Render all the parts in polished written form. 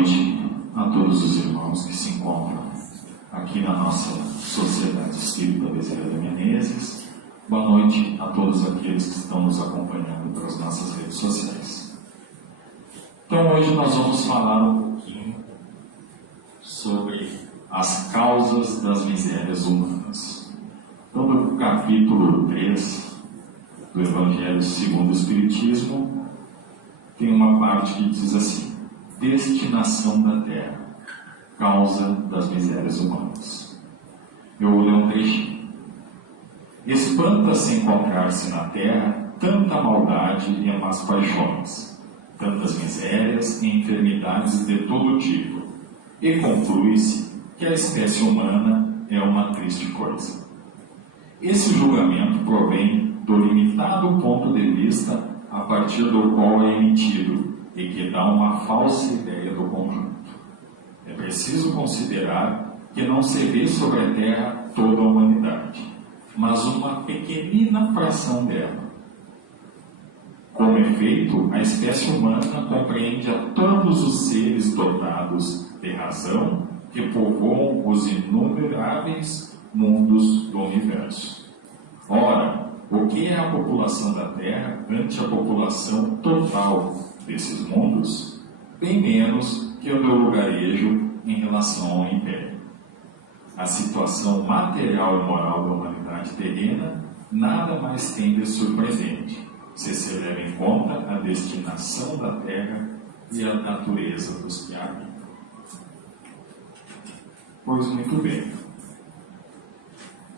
noite a todos os irmãos que se encontram aqui na nossa Sociedade Espírita Bezerra de Menezes. Boa noite a todos aqueles que estão nos acompanhando pelas nossas redes sociais. Então hoje nós vamos falar um pouquinho sobre as causas das misérias humanas. Então no capítulo 3 do Evangelho segundo o Espiritismo tem uma parte que diz assim: destinação da terra, causa das misérias humanas. Eu vou ler um trechinho. Espanta-se encontrar-se na terra tanta maldade e más paixões, tantas misérias e enfermidades de todo tipo, e conclui-se que a espécie humana é uma triste coisa. Esse julgamento provém do limitado ponto de vista a partir do qual é emitido e que dá uma falsa ideia do conjunto. É preciso considerar que não se vê sobre a Terra toda a humanidade, mas uma pequenina fração dela. Como efeito, a espécie humana compreende a todos os seres dotados de razão que povoam os inumeráveis mundos do universo. Ora, o que é a população da Terra ante a população total desses mundos? Bem menos que o do lugarejo em relação ao império. A situação material e moral da humanidade terrena nada mais tem de surpreendente, se leva em conta a destinação da terra e a natureza dos que a habitam. Pois muito bem.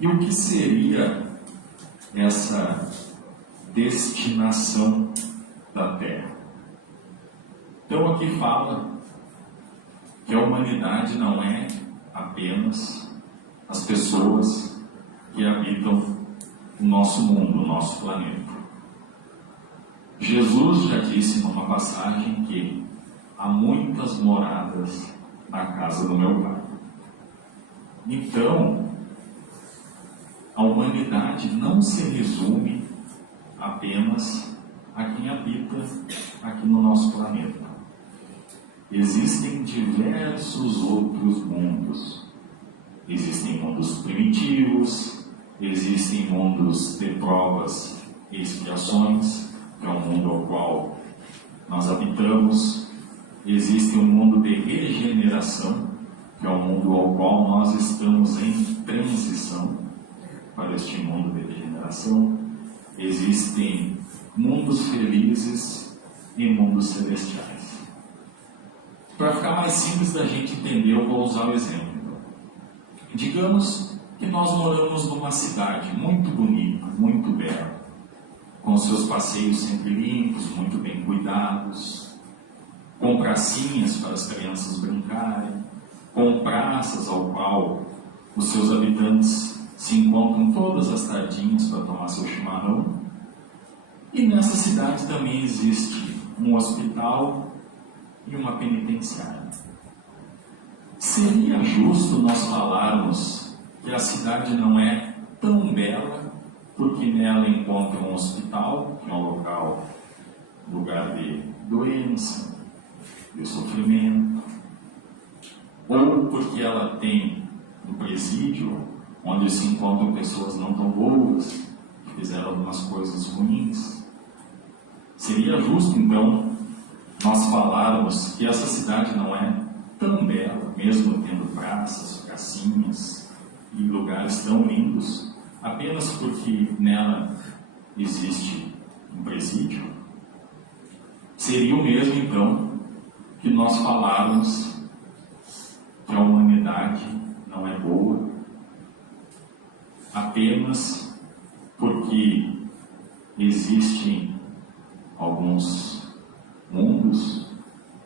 E o que seria essa destinação da terra? Então aqui fala que a humanidade não é apenas as pessoas que habitam o nosso mundo, o nosso planeta. Jesus já disse numa passagem que há muitas moradas na casa do meu Pai. Então, a humanidade não se resume apenas a quem habita aqui no nosso planeta. Existem diversos outros mundos. Existem mundos primitivos, existem mundos de provas e expiações, que é o mundo ao qual nós habitamos. Existe um mundo de regeneração, que é o mundo ao qual nós estamos em transição para este mundo de regeneração. Existem mundos felizes e mundos celestiais. Para ficar mais simples da gente entender, eu vou usar o exemplo. Digamos que nós moramos numa cidade muito bonita, muito bela, com seus passeios sempre limpos, muito bem cuidados, com pracinhas para as crianças brincarem, com praças ao qual os seus habitantes se encontram todas as tardinhas para tomar seu chimarrão. E nessa cidade também existe um hospital e uma penitenciária. Seria justo nós falarmos que a cidade não é tão bela porque nela encontra um hospital, que é um lugar de doença, de sofrimento, ou porque ela tem um presídio onde se encontram pessoas não tão boas, que fizeram algumas coisas ruins? Seria justo, então, nós falarmos que essa cidade não é tão bela, mesmo tendo praças, pracinhas e lugares tão lindos, apenas porque nela existe um presídio? Seria o mesmo, então, que nós falarmos que a humanidade não é boa apenas porque existem alguns mundos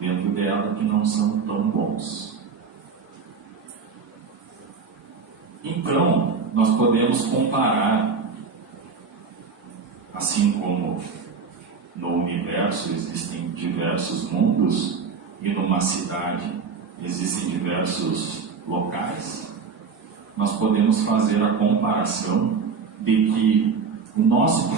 dentro dela que não são tão bons. Então, nós podemos comparar, assim como no universo existem diversos mundos e numa cidade existem diversos locais, nós podemos fazer a comparação de que o nosso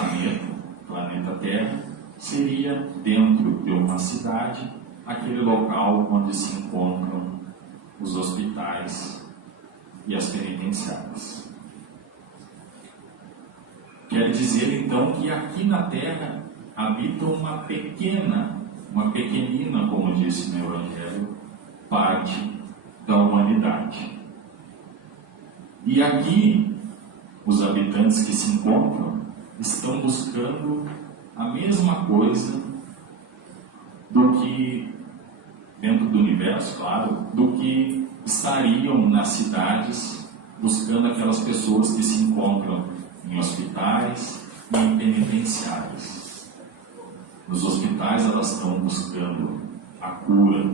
planeta Terra, seria dentro de uma cidade aquele local onde se encontram os hospitais e as penitenciárias. Quer dizer, então, que aqui na Terra habita uma pequenina, como disse no Evangelho, parte da humanidade. E aqui, os habitantes que se encontram estão buscando a mesma coisa do que, dentro do universo, claro, do que estariam nas cidades buscando aquelas pessoas que se encontram em hospitais e em penitenciárias. Nos hospitais elas estão buscando a cura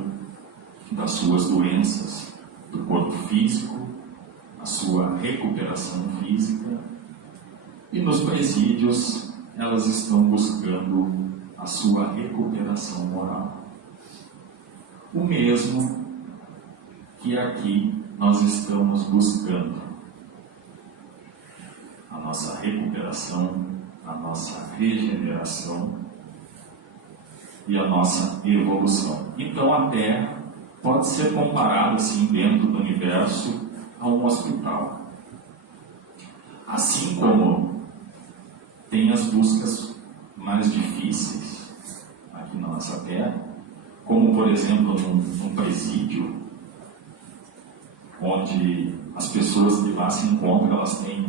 das suas doenças do corpo físico, a sua recuperação física, e nos presídios elas estão buscando a sua recuperação moral. O mesmo que aqui nós estamos buscando: a nossa recuperação, a nossa regeneração e a nossa evolução. Então a Terra pode ser comparada, assim, dentro do universo, a um hospital. Assim como tem as buscas mais difíceis aqui na nossa Terra, como, por exemplo, num presídio, onde as pessoas que lá se encontram, elas têm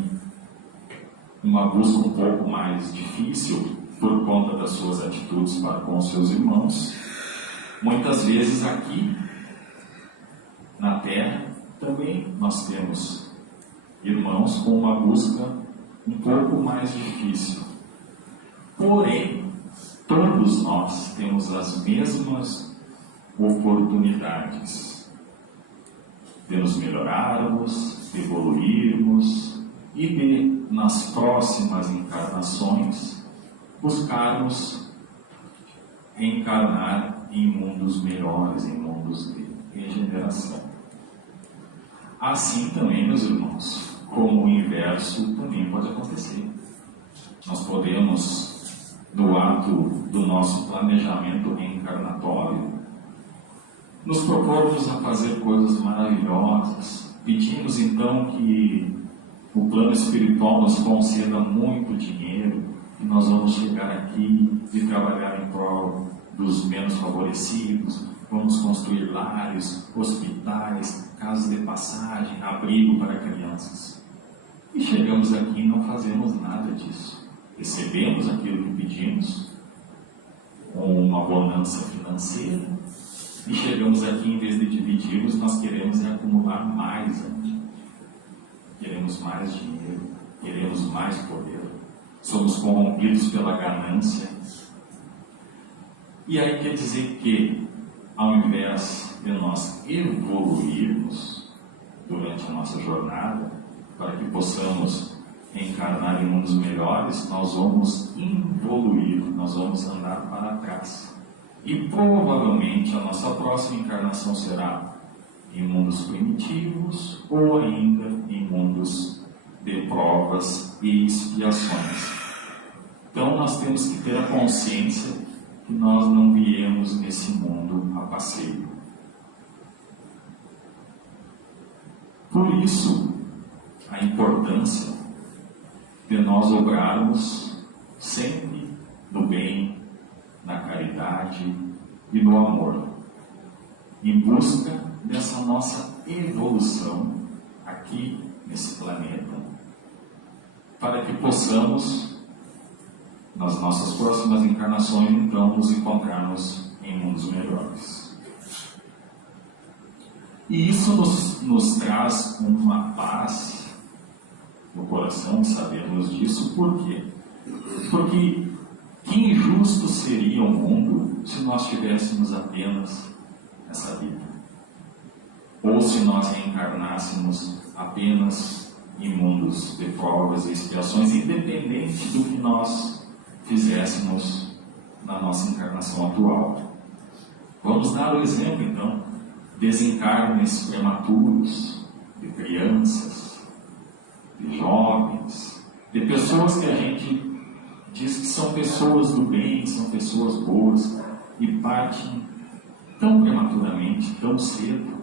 uma busca um pouco mais difícil por conta das suas atitudes para com os seus irmãos. Muitas vezes aqui na Terra também nós temos irmãos com uma busca um pouco mais difícil. Porém, todos nós temos as mesmas oportunidades de nos melhorarmos, de evoluirmos e de, nas próximas encarnações, buscarmos reencarnar em mundos melhores, em mundos de regeneração. Assim também, meus irmãos, como o inverso também pode acontecer. Nós podemos, no ato do nosso planejamento reencarnatório, nos propormos a fazer coisas maravilhosas. Pedimos então que o plano espiritual nos conceda muito dinheiro, que nós vamos chegar aqui e trabalhar em prol dos menos favorecidos, vamos construir lares, hospitais, casas de passagem, abrigo para crianças. E chegamos aqui e não fazemos nada disso. Recebemos aquilo que pedimos, com uma bonança financeira, e chegamos aqui, em vez de dividirmos, nós queremos acumular mais ainda. Queremos mais dinheiro, queremos mais poder. Somos corrompidos pela ganância. E aí quer dizer que, ao invés de nós evoluirmos durante a nossa jornada, para que possamos reencarnar em mundos melhores, nós vamos involuir, nós vamos andar para trás. E provavelmente a nossa próxima encarnação será em mundos primitivos ou ainda em mundos de provas e expiações. Então nós temos que ter a consciência que nós não viemos nesse mundo a passeio. Por isso, a importância de nós obrarmos sempre no bem, na caridade e no amor, em busca dessa nossa evolução aqui nesse planeta, para que possamos, nas nossas próximas encarnações, então, nos encontrarmos em mundos melhores. E isso nos traz uma paz no coração, sabemos disso. Por quê? Porque que injusto seria o mundo se nós tivéssemos apenas essa vida? Ou se nós reencarnássemos apenas em mundos de provas e expiações, independente do que nós fizéssemos na nossa encarnação atual. Vamos dar o exemplo, então: desencarnes prematuros, de crianças, de jovens, de pessoas que a gente diz que são pessoas do bem, são pessoas boas, e partem tão prematuramente, tão cedo,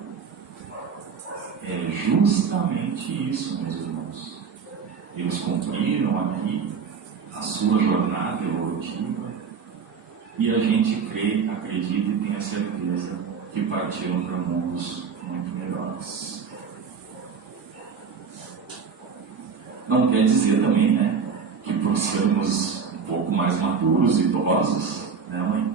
é justamente isso, meus irmãos. Eles cumpriram aqui a sua jornada evolutiva e a gente crê, acredita e tem a certeza que partiram para mundos muito melhores. Não quer dizer também, né, que por sermos um pouco mais maduros, idosos, né, mãe,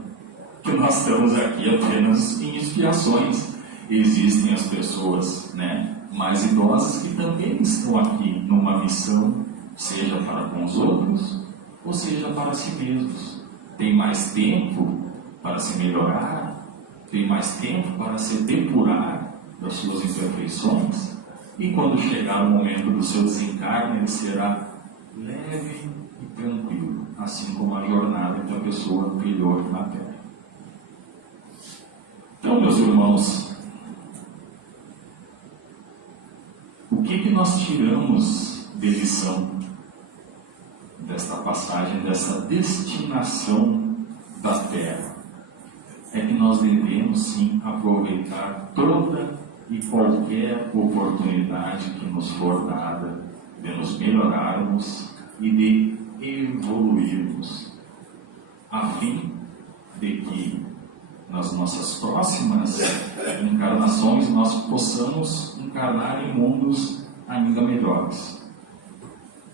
que nós estamos aqui apenas em expiações. Existem as pessoas, né, mais idosas que também estão aqui numa missão, seja para com os outros, ou seja para si mesmos. Tem mais tempo para se melhorar, tem mais tempo para se depurar das suas imperfeições, e quando chegar o momento do seu desencarne, ele será leve e tranquilo, assim como a jornada que a pessoa trilhou na Terra. Então, meus irmãos, o que nós tiramos de lição desta passagem, dessa destinação da Terra? É que nós devemos sim aproveitar toda e qualquer oportunidade que nos for dada de nos melhorarmos e de evoluirmos, a fim de que nas nossas próximas encarnações nós possamos encarnar em mundos ainda melhores.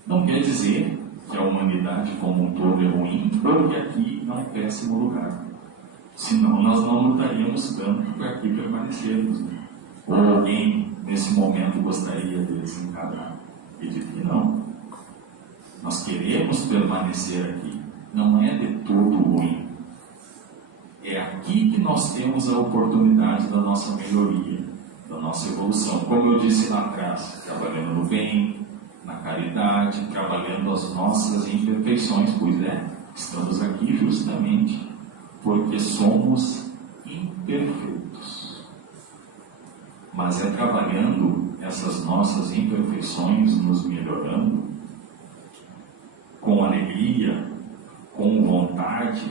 Não quer dizer que a humanidade como um todo é ruim, ou que aqui é um péssimo lugar. Senão nós não lutaríamos tanto para aqui permanecermos. Né? Ou alguém nesse momento gostaria de desencarnar? Acredito que não. Nós queremos permanecer aqui. Não é de todo ruim. É aqui que nós temos a oportunidade da nossa melhoria, da nossa evolução. Como eu disse lá atrás, trabalhando no bem, na caridade, trabalhando as nossas imperfeições, pois estamos aqui justamente porque somos imperfeitos. Mas é trabalhando essas nossas imperfeições, nos melhorando, com alegria, com vontade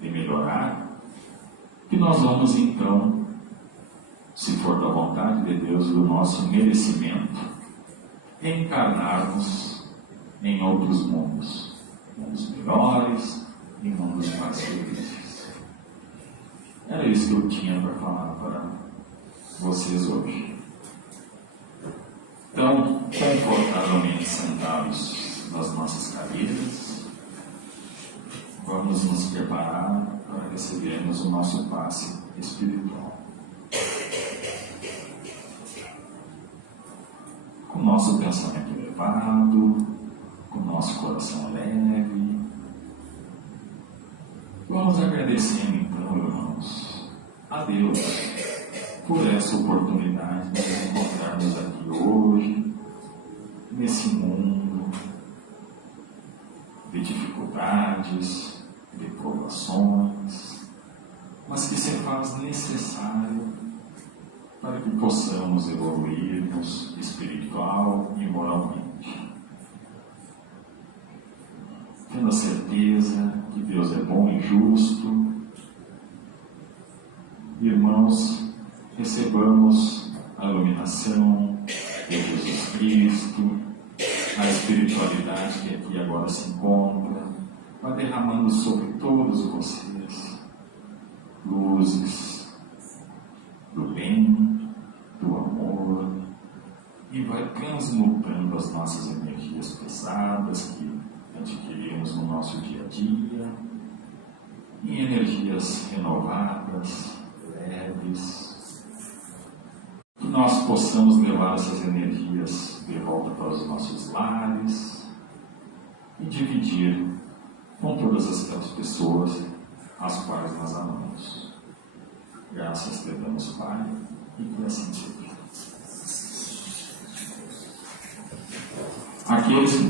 de melhorar, que nós vamos então, se for da vontade de Deus, do nosso merecimento, encarnarmos em outros mundos melhores, em mundos mais felizes. Era isso que eu tinha para falar para vocês hoje. Então, confortavelmente sentados nas nossas cadeiras, vamos nos preparar para recebermos o nosso passe espiritual. Com o nosso pensamento elevado, com o nosso coração leve, vamos agradecendo então, irmãos, a Deus por essa oportunidade de nos encontrarmos aqui hoje, nesse mundo de dificuldades, de provações, mas que se faz necessário para que possamos evoluirmos espiritual e moralmente. Tendo a certeza que Deus é bom e justo, irmãos, recebamos a iluminação de Jesus Cristo, a espiritualidade que aqui agora se encontra, vai derramando sobre todos vocês luzes do bem, do amor, e vai transmutando as nossas energias pesadas que adquirimos no nosso dia a dia em energias renovadas, leves, que nós possamos levar essas energias de volta para os nossos lares e dividir com todas aquelas pessoas as quais nós amamos. Graças te damos, Pai, e que assim seja. Aqueles que